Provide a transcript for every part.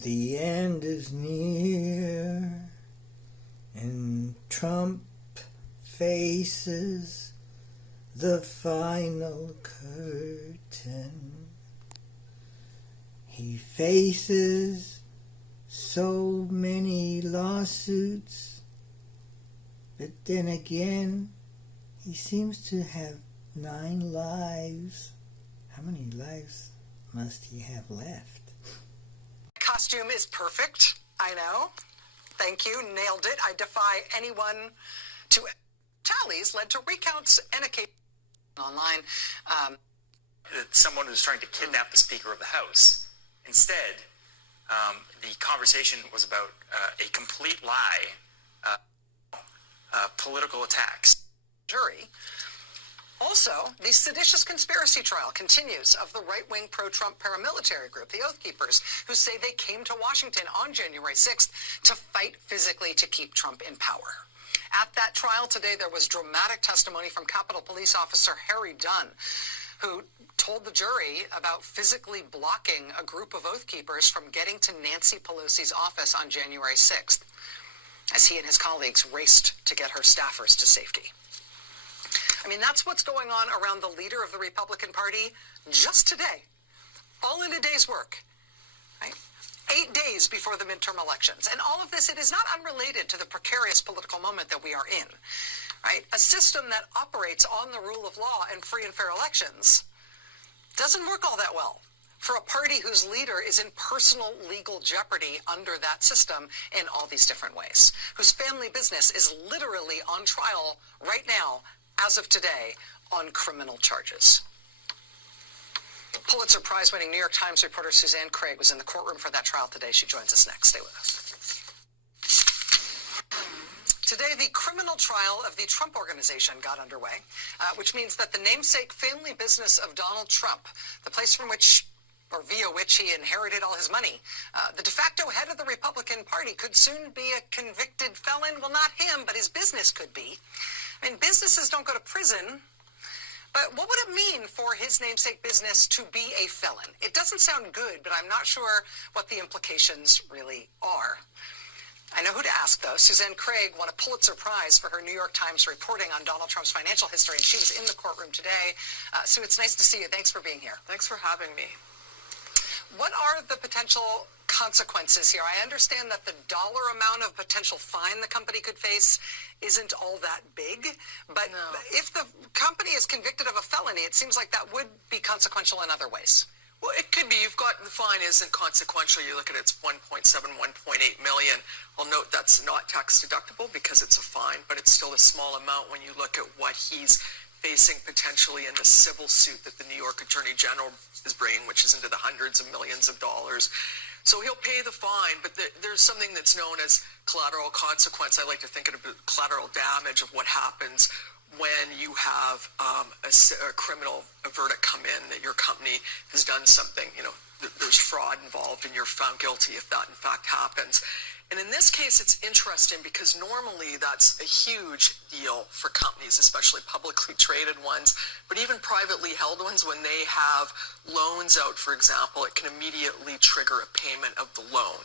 The end is near, and Trump faces the final curtain. He faces so many lawsuits, but then again, he seems to have 9 lives. How many lives must he have left? Costume is perfect. I know. Thank you. Nailed it. I defy anyone to... Tallies led to recounts and a case online. Someone was trying to kidnap the Speaker of the House. Instead, the conversation was about a complete lie, political attacks. Jury. Also, the seditious conspiracy trial continues of the right-wing pro-Trump paramilitary group, the Oath Keepers, who say they came to Washington on January 6th to fight physically to keep Trump in power. At that trial today, there was dramatic testimony from Capitol Police Officer Harry Dunn, who told the jury about physically blocking a group of Oath Keepers from getting to Nancy Pelosi's office on January 6th, as he and his colleagues raced to get her staffers to safety. I mean, that's what's going on around the leader of the Republican Party just today, all in a day's work, right? 8 days before the midterm elections. And all of this, it is not unrelated to the precarious political moment that we are in, right? A system that operates on the rule of law and free and fair elections doesn't work all that well for a party whose leader is in personal legal jeopardy under that system in all these different ways, whose family business is literally on trial right now, as of today, on criminal charges. Pulitzer Prize-winning New York Times reporter Suzanne Craig was in the courtroom for that trial today. She joins us next. Stay with us. Today, the criminal trial of the Trump Organization got underway, which means that the namesake family business of Donald Trump, the place from which, or via which he inherited all his money, the de facto head of the Republican Party could soon be a convicted felon. Well, not him, but his business could be. I mean, businesses don't go to prison, but what would it mean for his namesake business to be a felon? It doesn't sound good, but I'm not sure what the implications really are. I know who to ask, though. Suzanne Craig won a Pulitzer Prize for her New York Times reporting on Donald Trump's financial history, and she was in the courtroom today. Sue, it's nice to see you. Thanks for being here. Thanks for having me. What are the potential consequences here? I understand that the dollar amount of potential fine the company could face isn't all that big, but no. If the company is convicted of a felony, it seems like that would be consequential in other ways. Well, it could be. You've got the fine isn't consequential. You look at it's 1.7, 1.8 million. I'll note that's not tax deductible because it's a fine, but it's still a small amount when you look at what he's facing potentially in the civil suit that the New York Attorney General is bringing, which is into the hundreds of millions of dollars. So he'll pay the fine, but there's something that's known as collateral consequence. I like to think of it as collateral damage of what happens when you have a criminal verdict come in that your company has done something, there's fraud involved and you're found guilty if that in fact happens. And in this case, it's interesting because normally that's a huge deal for companies, especially publicly traded ones, but even privately held ones, when they have loans out, for example, it can immediately trigger a payment of the loan.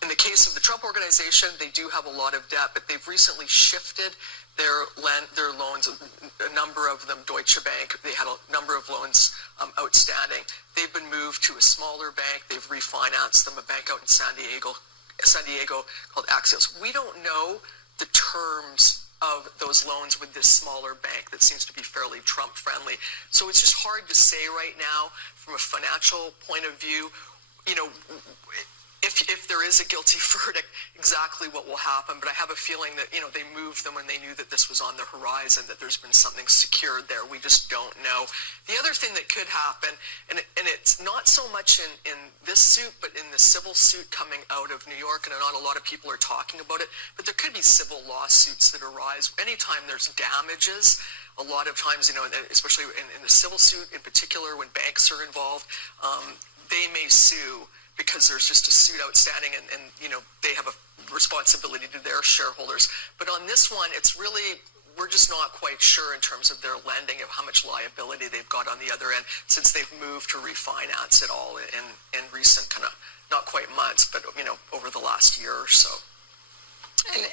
In the case of the Trump Organization, they do have a lot of debt, but they've recently shifted their loans, a number of them, Deutsche Bank, they had a number of loans outstanding. They've been moved to a smaller bank. They've refinanced them, a bank out in San Diego called Axios. We don't know the terms of those loans with this smaller bank that seems to be fairly Trump friendly. So it's just hard to say right now from a financial point of view, if there is a guilty verdict, exactly what will happen. But I have a feeling that, they moved them when they knew that this was on the horizon, that there's been something secured there. We just don't know. The other thing that could happen, and it's not so much in this suit, but in the civil suit coming out of New York, and not a lot of people are talking about it, but there could be civil lawsuits that arise anytime there's damages. A lot of times, especially in the civil suit in particular, when banks are involved, they may sue because there's just a suit outstanding and they have a responsibility to their shareholders. But on this one, it's really we're just not quite sure in terms of their lending, of how much liability they've got on the other end since they've moved to refinance it all in recent kind of, not quite months, but, over the last year or so.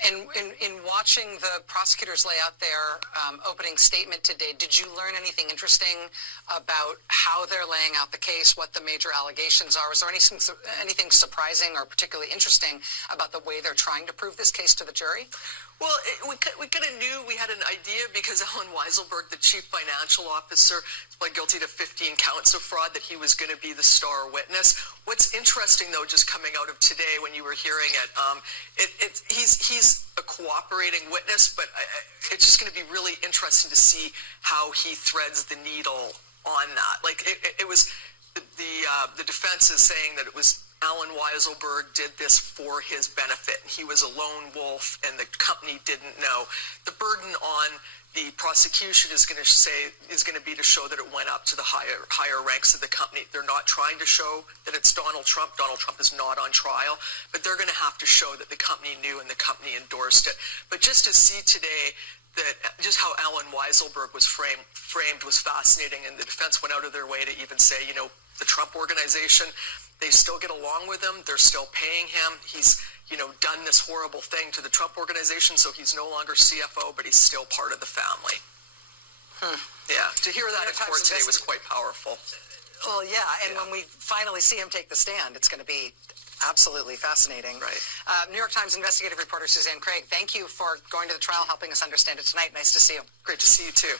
And in watching the prosecutors lay out their opening statement today, did you learn anything interesting about how they're laying out the case, what the major allegations are? Was there anything surprising or particularly interesting about the way they're trying to prove this case to the jury? Well, we kind of knew, we had an idea because Alan Weiselberg, the chief financial officer, pled guilty to 15 counts of fraud, that he was going to be the star witness. What's interesting, though, just coming out of today when you were hearing it, he's a cooperating witness, but it's just going to be really interesting to see how he threads the needle on that. Like, it was the defense is saying that it was Alan Weiselberg did this for his benefit. He was a lone wolf, and the company didn't know. The burden on the prosecution is going to be to show that it went up to the higher ranks of the company. They're not trying to show that it's Donald Trump. Donald Trump is not on trial, but they're going to have to show that the company knew and the company endorsed it. But just to see today that just how Alan Weiselberg was framed was fascinating, and the defense went out of their way to even say, the Trump organization, they still get along with him. They're still paying him. He's, done this horrible thing to the Trump organization, so he's no longer CFO, but he's still part of the family. Yeah, to hear that in court today was quite powerful. Well, yeah, and when we finally see him take the stand, it's going to be absolutely fascinating. Right. New York Times investigative reporter Suzanne Craig, thank you for going to the trial, helping us understand it tonight. Nice to see you. Great to see you, too.